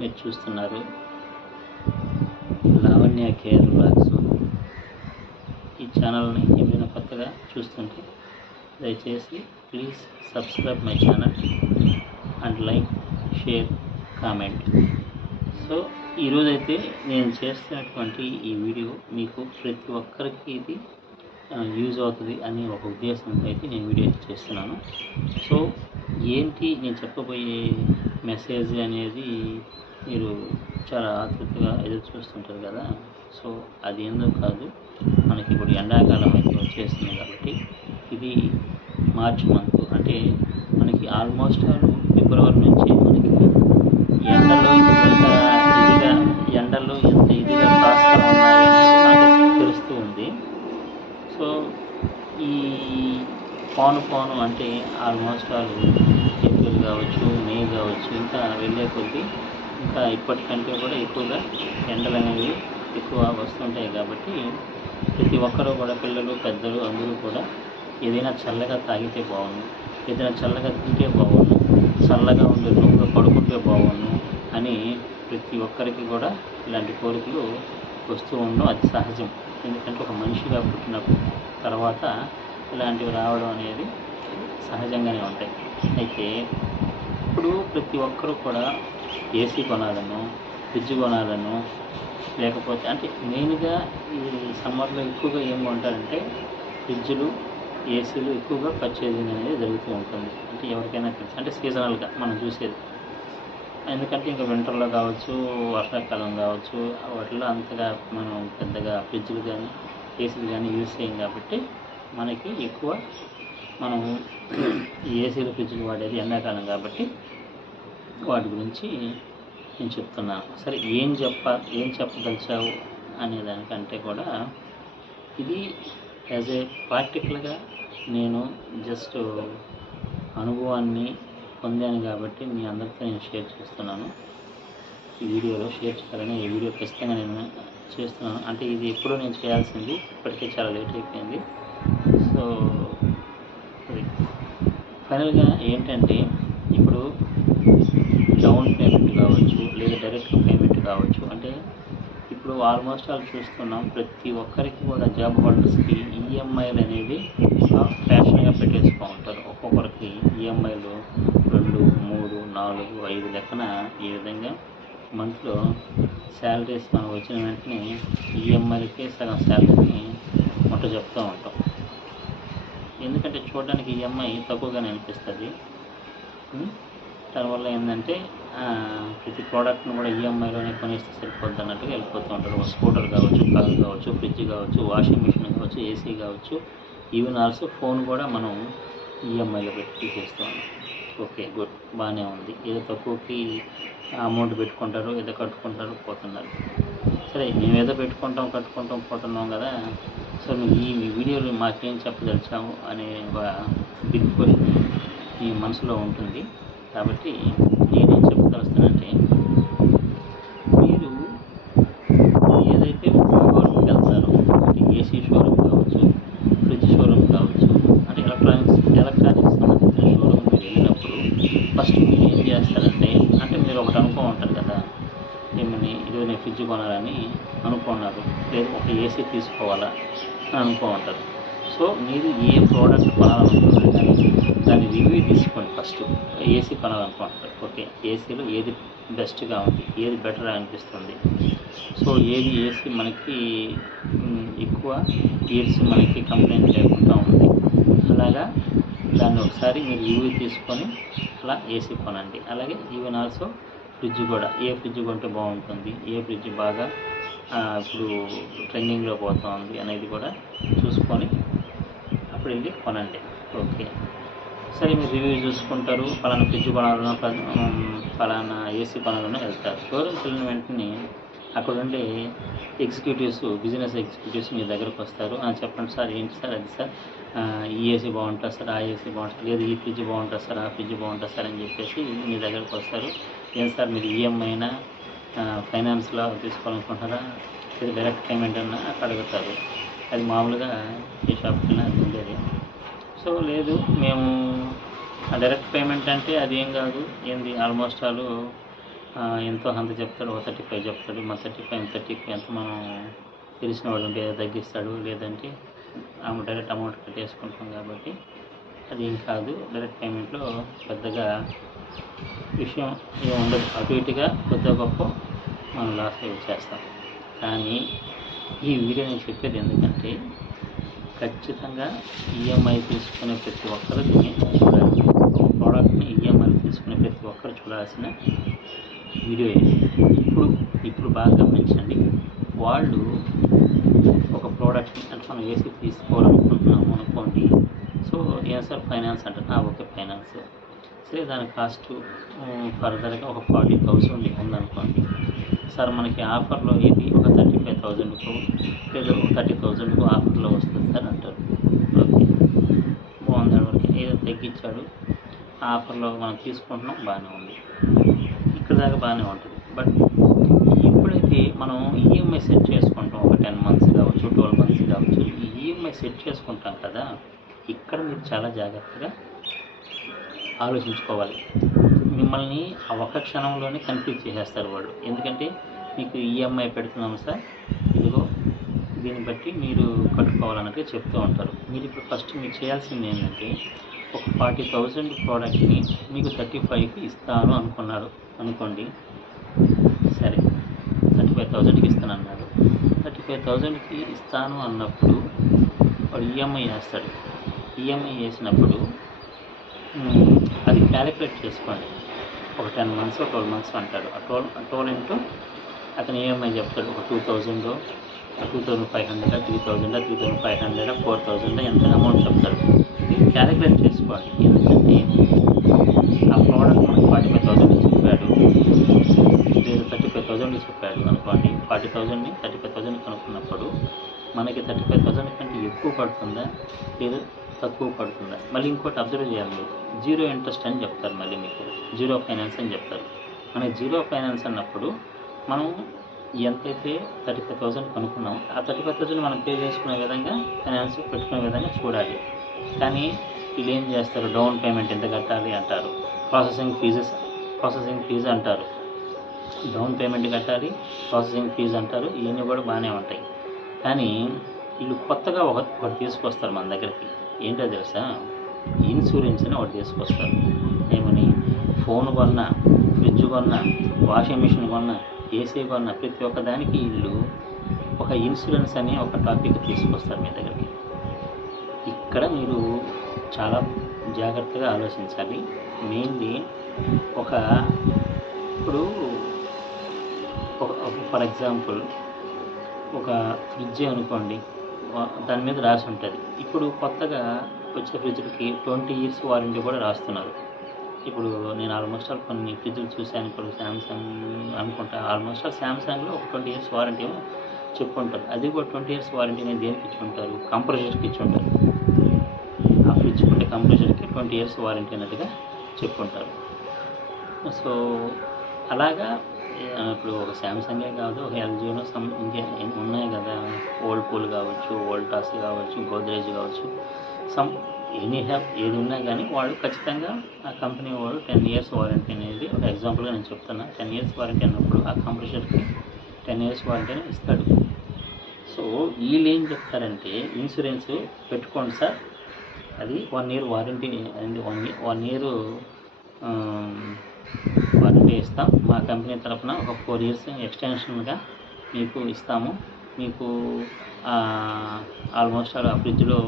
మీరు చూస్తున్నారు. Lavanya care blogs ఈ ఛానల్ని ఏమైనా కొత్తగా చూస్తుంటే దయచేసి please subscribe my channel and like share comment. So ఈరోజైతే నేను చేస్తున్నటువంటి ఈ వీడియో మీకు ప్రతి ఒక్కరికి ఇది యూజ్ అవుతుంది అనే ఒక ఉద్దేశంతో అయితే నేను వీడియో చేస్తున్నాను. సో ఏంటి నేను చెప్పబోయే మెసేజ్ అనేది మీరు చాలా ఆతృతగా ఎదురు చూస్తుంటారు కదా. సో అది ఏందో కాదు. మనకి ఇప్పుడు ఎండాకాలం అయితే వచ్చేస్తుంది కాబట్టి ఇది మార్చ్ మంత్. అంటే మనకి ఆల్మోస్ట్ ఫిబ్రవరి నుంచి మనకి ఎండలో ఎంత ఇదిగా ఎంత ఇదిగా కాస్తా తెలుస్తూ ఉంది. సో ఈ పౌను పౌను అంటే ఆల్మోస్ట్ ఆల్ కావచ్చు మే కావచ్చు ఇంకా వెళ్ళే కొద్దీ ఇంకా ఇప్పటికంటే కూడా ఎక్కువగా ఎండలు అనేవి ఎక్కువ వస్తుంటాయి కాబట్టి ప్రతి ఒక్కరూ కూడా పిల్లలు పెద్దలు అందరూ కూడా ఏదైనా చల్లగా తాగితే బాగుండు ఏదైనా చల్లగా తింటే బాగుండు చల్లగా ఉండే రూమ్లో పడుకుంటే బాగుండు అని ప్రతి ఒక్కరికి కూడా ఇలాంటి కోరికలు వస్తూ ఉండడం అది సహజం. ఎందుకంటే ఒక మనిషిగా పుట్టిన తర్వాత ఇలాంటివి రావడం అనేది సహజంగానే ఉంటాయి. అయితే ఇప్పుడు ప్రతి ఒక్కరూ కూడా ఏసీ కొనాలను ఫ్రిడ్జ్ కొనాలను లేకపోతే అంటే మెయిన్గా ఈ సమ్మర్లో ఎక్కువగా ఏం కొంటారంటే ఫ్రిడ్జ్లు ఏసీలు ఎక్కువగా పర్చేజింగ్ అనేది జరుగుతూ ఉంటుంది. అంటే ఎవరికైనా తెలుసు. అంటే సీజనల్గా మనం చూసేది. ఎందుకంటే ఇంకా వింటర్లో కావచ్చు వర్షాకాలం కావచ్చు వాటిలో అంతగా మనం పెద్దగా ఫ్రిడ్జ్లు కానీ ఏసీలు కానీ యూజ్ చేయం కాబట్టి మనకి ఎక్కువ మనం ఈ ఏసీలు ఫ్రిడ్జ్లు వాడేది ఎండాకాలం కాబట్టి వాటి గురించి నేను చెప్తున్నాను సరే ఏం చెప్ప ఏం చెప్పదలిచావు అనే దానికంటే కూడా ఇది యాజ్ ఏ ప్రాక్టికల్గా నేను జస్ట్ అనుభవాన్ని పొందాను కాబట్టి మీ అందరితో నేను షేర్ చేస్తున్నాను. ఈ వీడియోలో షేర్ చేయాలని ఈ వీడియో ఖచ్చితంగా నేను చేస్తున్నాను. అంటే ఇది ఎప్పుడో నేను చేయాల్సింది ఇప్పటికే చాలా లేట్ అయిపోయింది. సో ఫైనల్గా ఏంటంటే ఇప్పుడు డౌన్ పేమెంట్ కావచ్చు లేదా డైరెక్ట్ పేమెంట్ కావచ్చు అంటే ఇప్పుడు ఆల్మోస్ట్ ఆల్ చూస్తున్నాం ప్రతి ఒక్కరికి కూడా జాబ్ హోల్డర్స్కి ఈఎంఐలు అనేది ఫ్యాషన్గా పెట్టేసుకో ఉంటారు. ఒక్కొక్కరికి ఈఎంఐలు రెండు మూడు నాలుగు ఐదు లెక్కన ఈ విధంగా మంత్లో శాలరీస్ మనం వచ్చిన వెంటనే ఈఎంఐలకే సగం శాలరీని మొట్ట చెప్తూ ఉంటాం. ఎందుకంటే చూడడానికి ఈఎంఐ తక్కువగానే అనిపిస్తుంది. దానివల్ల ఏంటంటే ప్రతి ప్రోడక్ట్ను కూడా ఈఎంఐలోనే కొనేస్తే సరిపోద్ది అన్నట్టుగా వెళ్ళిపోతూ ఉంటారు. స్కూటర్ కావచ్చు కార్ కావచ్చు ఫ్రిడ్జ్ కావచ్చు వాషింగ్ మిషన్ కావచ్చు ఏసీ కావచ్చు. ఈవెన్ ఆల్సో ఫోన్ కూడా మనం ఈఎంఐలో పెట్టి తీసేస్తాం ఓకే గుడ్ బాగానే ఉంది. ఏదో తక్కువకి అమౌంట్ పెట్టుకుంటారు ఏదో కట్టుకుంటారు పోతున్నారు. సరే మేము ఏదో పెట్టుకుంటాం కట్టుకుంటాం పోతున్నాం కదా. సో నువ్వు ఈ వీడియోలో మాకేం చెప్పదలిచాము అనే ఒక బిగ్ క్వశ్చన్ మీ మనసులో ఉంటుంది. కాబట్టి నేనేం చెప్పదలుస్తానంటే మీరు ఏదైతే షోరూమ్కి వెళ్తారో అంటే ఏసీ షోరూమ్ కావచ్చు ఫ్రిడ్జ్ షోరూమ్ కావచ్చు అంటే ఎలక్ట్రానిక్స్ ఎలక్ట్రానిక్స్ సంబంధించిన షోరూమ్ వెళ్ళినప్పుడు ఫస్ట్ మీరు ఏం చేస్తారంటే అంటే మీరు ఒకటి అనుకో ఉంటారు కదా ఏమని ఇదో నేను ఫ్రిడ్జ్ కొనాలని అనుకున్నారు. లేదు ఒక ఏసీ తీసుకోవాలా అని అనుకోంటారు సో మీరు ఏ ప్రోడక్ట్ కొనాలనుకుంటారు కానీ దాని రివ్యూ తీసుకోండి ఫస్ట్ ఏసీ కొనాలనుకుంటారు ఓకే ఏసీలో ఏది బెస్ట్గా ఉంది ఏది బెటర్ అనిపిస్తుంది. సో ఏది ఏసీ మనకి ఎక్కువ ఇయర్స్ మనకి కంప్లైంట్ లేకుండా ఉంది. అలాగా దాన్ని ఒకసారి మీరు రివ్యూ తీసుకొని అలా ఏసీ కొనండి. అలాగే ఈవెన్ ఆల్సో ఫ్రిడ్జ్ కూడా ఏ ఫ్రిడ్జ్ కొంటే బాగుంటుంది ఏ ఫ్రిడ్జ్ బాగా ఇప్పుడు ట్రెండింగ్లో పోతుంది అనేది కూడా చూసుకొని అప్పుడు వెళ్ళి కొనండి. ఓకే. సరే మీరు రివ్యూ చూసుకుంటారు. ఫలానా ఫ్రిడ్జ్ కొనాలన్నా పలానా ఫలానా ఏసీ కొనాలన్నా వెళ్తారు. షోరూమ్కి వెళ్ళిన వెంటనే అక్కడ ఉండే ఎగ్జిక్యూటివ్స్ బిజినెస్ ఎగ్జిక్యూటివ్స్ మీ దగ్గరకు వస్తారు. అని చెప్పండి సార్ ఏంటి సార్ అది సార్? ఈ ఏసీ బాగుంటుంది సార్? ఆ ఏసీ బాగుంటుంది లేదు ఈ ఫ్రిడ్జ్ బాగుంటుంది సార్? ఆ ఫ్రిడ్జ్ బాగుంటుంది సార్? అని చెప్పేసి మీ దగ్గరకు వస్తారు. ఏం సార్ మీరు ఈఎంఐనా ఫైనాన్స్లో తీసుకోవాలనుకుంటారా ఇది డైరెక్ట్ పేమెంట్ అన్నా అక్కడ అడుగుతారు. అది మామూలుగా ఈ షాప్కి అది ఉండేది. సో లేదు మేము డైరెక్ట్ పేమెంట్ అంటే అది ఏం కాదు. ఏంది? ఆల్మోస్ట్ ఆల్ ఎంతో అంత చెప్తాడు ఒక థర్టీ ఫైవ్ చెప్తాడు. మా థర్టీ ఫైవ్ థర్టీ ఫైవ్ ఎంత మనం తెలిసిన వాడు ఉంటే తగ్గిస్తాడు. లేదంటే ఆమె డైరెక్ట్ అమౌంట్ కట్టేసుకుంటాం కాబట్టి అది ఏం కాదు. డైరెక్ట్ పేమెంట్లో పెద్దగా విషయం ఏం ఉండదు. అటు ఇటుగా కొద్దిగా గొప్ప మనం లాస్ అయి చేస్తాం. కానీ ఈ వీడియో నేను చెప్పేది ఎందుకంటే ఖచ్చితంగా ఈఎంఐ తీసుకునే ప్రతి ఒక్కరు దీన్ని చూడాలి. ఒక ప్రోడక్ట్ని ఈఎంఐ తీసుకునే ప్రతి ఒక్కరు చూడాల్సిన వీడియో ఇది. ఇప్పుడు ఇప్పుడు బాగా గమనించండి. వాళ్ళు ఒక ప్రోడక్ట్ని అంటే మనం ఏసీ తీసుకోవాలనుకుంటున్నాము అనుకోండి. సో ఏం సార్ ఫైనాన్స్ అంటే ఓకే ఫైనాన్స్ సరే దాని కాస్ట్ ఫర్దర్గా ఒక ఫార్టీ థౌసండ్ ఉందనుకోండి. సార్ మనకి ఆఫర్లో ఇది ఒక థర్టీ ఫైవ్ థౌజండ్కు లేదా ఒక థర్టీ థౌజండ్కు ఆఫర్లో వస్తుంది సార్ అంటారు. ఓకే. బాగుంది వరకు ఏదో తగ్గించాడు. ఆఫర్లో మనం తీసుకుంటున్నాం బాగానే ఉంది. ఇక్కడ దాకా బాగానే ఉంటుంది. బట్ ఎప్పుడైతే మనం ఈఎంఐ సెట్ చేసుకుంటాం ఒక టెన్ మంత్స్ కావచ్చు ట్వెల్వ్ మంత్స్ కావచ్చు ఈఎంఐ సెట్ చేసుకుంటాం కదా ఇక్కడ మీరు చాలా జాగ్రత్తగా ఆలోచించుకోవాలి. మిమ్మల్ని ఆ ఒక్క క్షణంలోనే కన్ఫ్యూజ్ చేసేస్తారు వాళ్ళు ఎందుకంటే మీకు ఈఎంఐ పెడుతున్నాము సార్. ఇదిగో దీన్ని బట్టి మీరు కట్టుకోవాలన్నట్టుగా చెప్తూ ఉంటారు. మీరు ఇప్పుడు ఫస్ట్ మీరు చేయాల్సింది ఏంటంటే ఒక ఫార్టీ థౌజండ్ ప్రోడక్ట్ని మీకు థర్టీ ఫైవ్కి ఇస్తాను అనుకున్నాడు అనుకోండి. సరే థర్టీ ఫైవ్ థౌజండ్కి ఇస్తాను అన్నాడు థర్టీ ఫైవ్ థౌజండ్కి ఇస్తాను అన్నప్పుడు వాడు ఈఎంఐ వేస్తాడు. ఈఎంఐ వేసినప్పుడు అది క్యాలిక్యులేట్ చేసుకోండి. ఒక టెన్ మంత్స్ ట్వెల్వ్ మంత్స్ అంటాడు ఆ ట్వెల్వ్ ట్వెల్వ్ ఇంటూ అతను ఈఎంఐ చెప్తాడు. ఒక two thousand two thousand five hundred three thousand three thousand five hundred four thousand ఎంత అమౌంట్ చెప్తాడు. ఇది క్యాలిక్యులేట్ చేసుకోవాలి ఎందుకంటే ఆ ప్రోడక్ట్ మనకి ఫార్టీ ఫైవ్ థౌజండ్ చెప్పాడు. లేదు థర్టీ ఫైవ్ థౌజండ్ చెప్పాడు అనుకోండి. ఫార్టీ థౌజండ్ని థర్టీ ఫైవ్ థౌజండ్ కనుక్కున్నప్పుడు మనకి థర్టీ ఫైవ్ థౌజండ్ కంటే ఎక్కువ పడుతుందా? లేదు తక్కువ పడుతుందా? మళ్ళీ ఇంకోటి అబ్జర్వ్ చేయాలి. జీరో ఇంట్రెస్ట్ అని చెప్తారు మళ్ళీ మీకు. జీరో ఫైనాన్స్ అని చెప్తారు. మనకి జీరో ఫైనాన్స్ అన్నప్పుడు మనం ఎంతైతే థర్టీ ఫైవ్ థౌసండ్ కొనుక్కున్నాం ఆ థర్టీ ఫైవ్ థౌసండ్ మనం పే చేసుకునే విధంగా ఫైనాన్స్ పెట్టుకునే విధంగా చూడాలి. కానీ వీళ్ళు ఏం చేస్తారు? డౌన్ పేమెంట్ ఎంత కట్టాలి అంటారు. ప్రాసెసింగ్ ఫీజెస్ ప్రాసెసింగ్ ఫీజు అంటారు. డౌన్ పేమెంట్ కట్టాలి ప్రాసెసింగ్ ఫీజు అంటారు. ఇవన్నీ కూడా బాగానే ఉంటాయి. కానీ వీళ్ళు కొత్తగా ఒకటి తీసుకొస్తారు మన దగ్గరికి. ఏంటో తెలుసా? ఇన్సూరెన్స్ అని ఒకటి తీసుకొస్తారు. ఏమని? ఫోన్ కొన్నా ఫ్రిడ్జ్ కొన్నా వాషింగ్ మిషన్ కొన్నా ఏసీ కొన్నా ప్రతి ఒక్క దానికి వీళ్ళు ఒక ఇన్సూరెన్స్ అని ఒక టాపిక్ తీసుకొస్తారు మీ దగ్గరికి. ఇక్కడ మీరు చాలా జాగ్రత్తగా ఆలోచించాలి. మెయిన్లీ ఒక ఇప్పుడు ఒక ఫర్ ఎగ్జాంపుల్ ఒక ఫ్రిడ్జ్ అనుకోండి. దాని మీద రాసి ఉంటుంది. ఇప్పుడు కొత్తగా వచ్చే ఫ్రిడ్జ్లకి ట్వంటీ ఇయర్స్ వారంటీ కూడా రాస్తున్నారు. ఇప్పుడు నేను ఆల్మోస్ట్ ఆల్ కొన్ని ఫ్రిడ్జ్లు చూశాను ఇప్పుడు శాంసంగ్ అనుకుంటా. ఆల్మోస్ట్ ఆల్ శాంసంగ్లో ఒక ట్వంటీ ఇయర్స్ వారంటీ చెప్పుకుంటారు అది కూడా ట్వంటీ ఇయర్స్ వారంటీ నేను దేనికి ఇచ్చుకుంటారు కంప్రెషర్కి ఇచ్చి ఉంటారు ఆ ఫ్రిడ్జ్ ఉండే కంప్రెషర్కి ట్వంటీ ఇయర్స్ వారంటీ అన్నట్టుగా చెప్పుకుంటారు సో అలాగా ఇప్పుడు ఒక శాంసంగే కాదు ఒక ఎల్జీలో సమ్ ఇంకా ఉన్నాయి కదా ఓల్డ్ పూల్ కావచ్చు ఓల్టాస్ కావచ్చు గోద్రేజ్ కావచ్చు. సమ్ ఎనీ హ్యాప్ ఏది ఉన్నా కానీ వాళ్ళు ఖచ్చితంగా ఆ కంపెనీ వాళ్ళు టెన్ ఇయర్స్ వారంటీ అనేది ఒక ఎగ్జాంపుల్గా నేను చెప్తున్నా. టెన్ ఇయర్స్ వారంటీ అన్నప్పుడు ఆ కంప్రెషర్కి టెన్ ఇయర్స్ వారంటీని ఇస్తాడు. సో వీళ్ళు ఏం చెప్తారంటే ఇన్సూరెన్స్ పెట్టుకోండి సార్. అది one year warranty and one year one year work ఇస్తాం మా కంపెనీ తరఫున ఒక ఫోర్ ఇయర్స్ ఎక్స్టెన్షన్గా మీకు ఇస్తాము. మీకు ఆల్మోస్ట్ ఆ ఫ్రిడ్జ్లో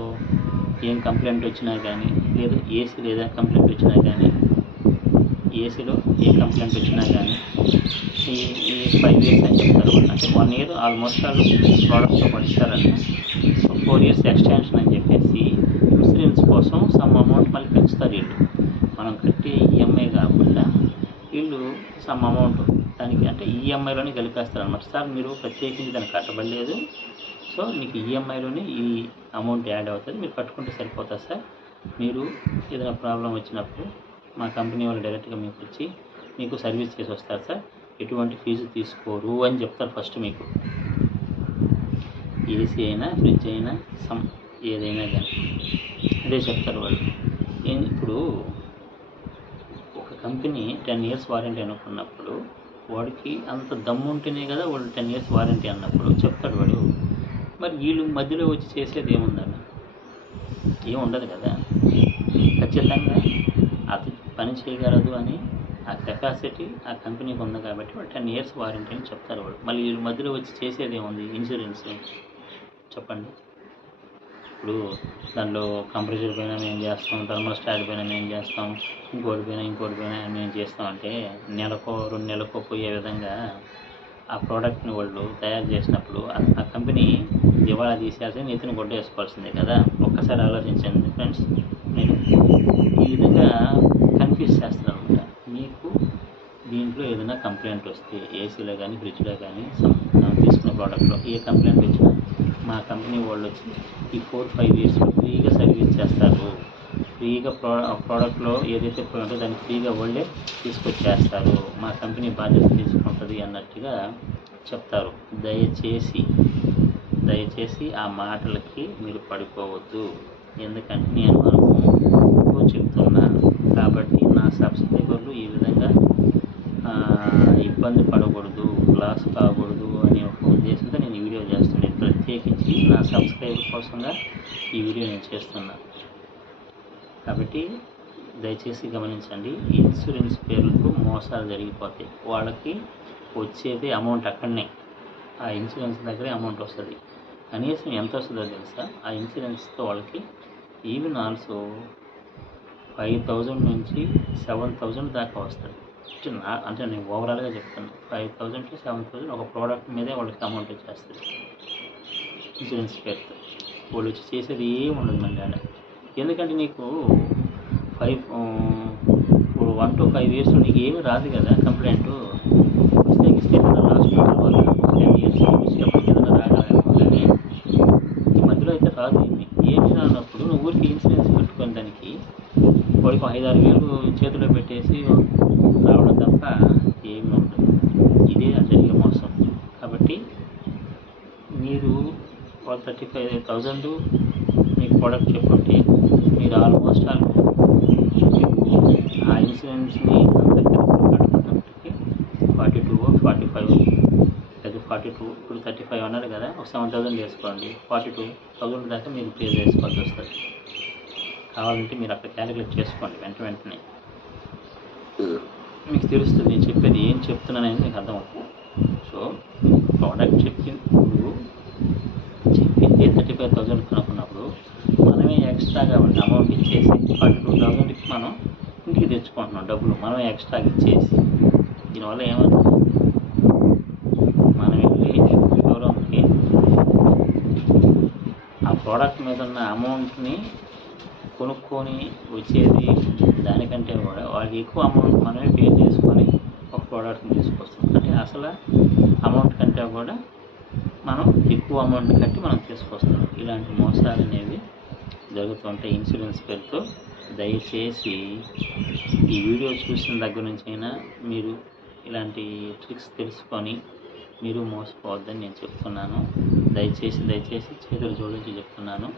ఏం కంప్లైంట్ వచ్చినా కానీ లేదు ఏసీ లేదా కంప్లైంట్ వచ్చినా కానీ ఏసీలో ఏ కంప్లైంట్ వచ్చినా కానీ ఈ ఈ ఫైవ్ ఇయర్స్ అని చెప్తారు. అంటే వన్ ఇయర్ ఆల్మోస్ట్ ఆల్ ప్రోడక్ట్తో పడిస్తారని సో ఫోర్ ఇయర్స్ ఎక్స్టెన్షన్ అని చెప్పేసి ఇన్సూరెన్స్ కోసం సమ్ అమౌంట్ మళ్ళీ పెంచుతారు వీళ్ళు. మనం కట్టే ఈఎంఐ కాకుండా వీళ్ళు సమ్ అమౌంట్ దానికి అంటే ఈఎంఐలోనే కలిపేస్తారు అనమాట సార్ మీరు ప్రత్యేకించి దాన్ని కట్టబడలేదు. సో మీకు ఈఎంఐలోనే ఈ అమౌంట్ యాడ్ అవుతుంది. మీరు కట్టుకుంటే సరిపోతుంది సార్. మీరు ఏదైనా ప్రాబ్లం వచ్చినప్పుడు మా కంపెనీ వాళ్ళు డైరెక్ట్గా మీకు వచ్చి మీకు సర్వీస్ చేసి వస్తారు సార్. ఎటువంటి ఫీజు తీసుకోరు అని చెప్తారు ఫస్ట్ మీకు. ఏసీ అయినా ఫ్రిడ్జ్ అయినా సమ్ ఏదైనా కానీ. అదే చెప్తారు వాళ్ళు. ఏం ఇప్పుడు కంపెనీ టెన్ ఇయర్స్ వారంటీ అనుకున్నప్పుడు వాడికి అంత దమ్ము ఉంటేనే కదా వాడు టెన్ ఇయర్స్ వారంటీ అన్నప్పుడు చెప్తాడు వాడు. మరి వీళ్ళు మధ్యలో వచ్చి చేసేది ఏముందన్న ఏముండదు కదా. ఖచ్చితంగా అది పని చేయగలదు అని ఆ కెపాసిటీ ఆ కంపెనీకి ఉంది కాబట్టి వాడు టెన్ ఇయర్స్ వారంటీ అని చెప్తారు వాడు. మళ్ళీ వీళ్ళు మధ్యలో వచ్చి చేసేది ఏముంది? ఇన్సూరెన్స్ చెప్పండి. ఇప్పుడు దాంట్లో కంప్రెసర్ పైన మేము చేస్తాం థర్మోస్టాట్ పైన మేము చేస్తాం ఇంకోటి పైన ఇంకోటి పైన మేము చేస్తాం అంటే నెలకో రెండు నెలకో పోయే విధంగా ఆ ప్రోడక్ట్ని వాళ్ళు తయారు చేసినప్పుడు ఆ- కంపెనీ దివాళా తీసేసి నెత్తిని కొట్టేసుకోవాల్సిందే కదా. ఒక్కసారి ఆలోచించండి ఫ్రెండ్స్. నేను ఈ విధంగా కన్ఫ్యూజ్ చేస్తాను మీకు దీంట్లో ఏదైనా కంప్లైంట్ వస్తే ఏసీలో కానీ ఫ్రిడ్జ్లో కానీ తీసుకున్న ప్రోడక్ట్లో ఏ కంప్లైంట్ వచ్చినా మా కంపెనీ వాళ్ళు వచ్చి ఈ ఫోర్ ఫైవ్ ఇయర్స్లో ఫ్రీగా సర్వీస్ చేస్తారు. ఫ్రీగా ప్రో ప్రోడక్ట్లో ఏదైతే ఉంటుందో దాన్ని ఫ్రీగా వాళ్ళే తీసుకొచ్చేస్తారు. మా కంపెనీ బాధ్యత తీసుకుంటుంది అన్నట్టుగా చెప్తారు. దయచేసి దయచేసి ఆ మాటలకి మీరు పడిపోవద్దు. ఎందుకంటే నేను అనుభవం చెప్తున్నాను. కాబట్టి నా సబ్స్క్రైబర్లు ఈ విధంగా ఇబ్బంది పడకూడదు లాస్ కాకూడదు అనే ఒక ఉద్దేశంతో నేను ఈ వీడియో చేస్తున్నాను. ప్రత్యేకించి నా సబ్స్క్రైబర్ కోసంగా ఈ వీడియో నేను చేస్తున్నా. కాబట్టి దయచేసి గమనించండి ఇన్సూరెన్స్ పేర్లకు మోసాలు జరిగిపోతాయి. వాళ్ళకి వచ్చేది అమౌంట్ అక్కడనే. ఆ ఇన్సూరెన్స్ దగ్గరే అమౌంట్ వస్తుంది. కనీసం ఎంత వస్తుందో తెలుసా? ఆ ఇన్సూరెన్స్తో వాళ్ళకి ఈవెన్ ఆల్సో ఫైవ్ థౌజండ్ నుంచి సెవెన్ థౌజండ్ దాకా వస్తుంది. అంటే నా అంటే నేను ఓవరాల్గా చెప్తాను five thousand to seven thousand ఒక ప్రోడక్ట్ మీదే వాళ్ళకి అమౌంట్ వచ్చేస్తుంది ఇన్సూరెన్స్ పేరుతో వాళ్ళు వచ్చి చేసేది ఏమి ఉండదు మళ్ళీ ఆడ. ఎందుకంటే నీకు ఫైవ్ ఇప్పుడు వన్ టు ఫైవ్ ఇయర్స్ నీకు ఏమీ రాదు కదా కంప్లైంట్ వస్తే ఇస్తే లాస్ట్ టెన్ ఇయర్స్ వచ్చేటప్పుడు ఏదైనా రాగలేమో కానీ ఈ మధ్యలో అయితే రాదు ఏమి ఏమి రానప్పుడు నువ్వు ఊరికి ఇన్సూరెన్స్ పెట్టుకుని దానికి వాడికి ఒక ఐదు ఆరు వేలు చేతిలో పెట్టేసి రావడం తప్ప ఏమి ఉండదు ఇదే జరిగే మోసం కాబట్టి మీరు థర్టీ ఫైవ్ థౌజండ్ మీకు ప్రోడక్ట్ చెప్పుంటే మీరు ఆల్మోస్ట్ ఆల్ ఆ ఇన్సూరెన్స్ని ఫార్టీ టూ ఫార్టీ ఫైవ్ లేదా ఫార్టీ టూ ఇప్పుడు థర్టీ ఫైవ్ అన్నారు కదా ఒక సెవెన్ థౌసండ్ వేసుకోండి ఫార్టీ టూ థౌసండ్ దాకా మీరు పే చేసుకోవాల్సి వస్తుంది. కావాలంటే మీరు అక్కడ క్యాలిక్యులేట్ చేసుకోండి వెంట వెంటనే. మీకు తెలుస్తుంది నేను చెప్పేది ఏం చెప్తున్నానని మీకు అర్థమవుతుంది. సో ప్రోడక్ట్ చెప్పినప్పుడు చెప్పింది థర్టీ ఫైవ్ థౌసండ్ కొనుక్కున్నప్పుడు మనమే ఎక్స్ట్రాగా అమౌంట్ ఇచ్చేసి ఫార్టీ టూ థౌసండ్కి మనం ఇంటికి తెచ్చుకుంటున్నాం డబ్బులు. మనమే ఎక్స్ట్రాగా ఇచ్చేసి. దీనివల్ల ఏమవుతుంది? మనం వెళ్ళి షోరూమ్కి ఆ ప్రోడక్ట్ మీద ఉన్న అమౌంట్ని కొనుక్కొని వచ్చేది దానికంటే కూడా వాళ్ళకి ఎక్కువ అమౌంట్ మనమే పే చేసుకొని ఒక ప్రోడక్ట్ని తీసుకొస్తాం. అంటే అసలు అమౌంట్ కంటే కూడా మనం ఎక్కువ అమౌంట్ కట్టి మనం తీసుకొస్తాం. ఇలాంటి మోసాలు అనేవి జరుగుతుంటాయి ఇన్సూరెన్స్ పేరుతో దయచేసి ఈ వీడియో చూసిన దగ్గర నుంచి అయినా మీరు ఇలాంటి ట్రిక్స్ తెలుసుకొని మీరు మోసపోవద్దని నేను చెప్తున్నాను. దయచేసి దయచేసి చేతులు జోడించి చెప్తున్నాను.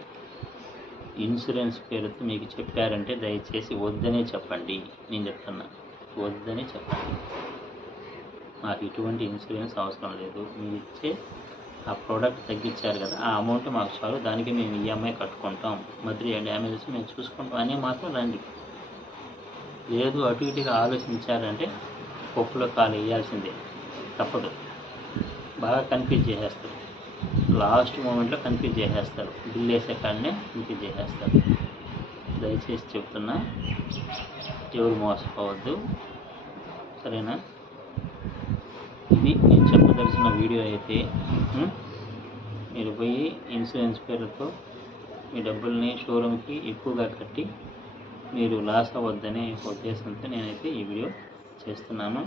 ఇన్సూరెన్స్ పేరుతో మీకు చెప్పారంటే దయచేసి వద్దనే చెప్పండి. నేను చెప్తున్నా వద్దనే చెప్పండి. మాకు ఇటువంటి ఇన్సూరెన్స్ అవసరం లేదు. మీరు ఇచ్చే ఆ ప్రోడక్ట్ తగ్గించారు కదా ఆ అమౌంట్ మాకు చాలు దానికి మేము ఈఎంఐ కట్టుకుంటాం. మధ్య డ్యామేజెస్ మేము చూసుకుంటాం. అని మాత్రం రండి. లేదు అటు ఇటుగా ఆలోచించారంటే పప్పులో కాలు వేయాల్సిందే. తప్పదు. బాగా కన్ఫ్యూజ్ చేసేస్తారు. లాస్ట్ మూమెంట్లో కన్ఫ్యూజ్ చేసేస్తారు. బిల్ వేసే కాడనే కన్ఫ్యూజ్ చేసేస్తారు. దయచేసి చెప్తున్నా ఎవరు మోసపోవద్దు. సరేనా? ఇది నేను చెప్పదలసిన వీడియో అయితే మీరు పోయి ఇన్సూరెన్స్ పేరుతో మీ డబ్బుల్ని షోరూమ్కి ఎక్కువగా కట్టి మీరు లాస్ అవ్వద్దనే ఉద్దేశంతో నేనైతే ఈ వీడియో చేస్తున్నాను.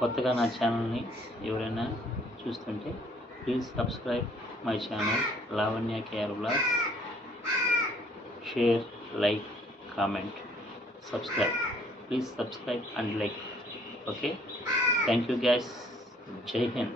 కొత్తగా నా ఛానల్ని ఎవరైనా చూస్తుంటే please subscribe my channel. Lavanya care blog share like comment subscribe. Please subscribe and like. Okay? Thank you guys. जय हिंद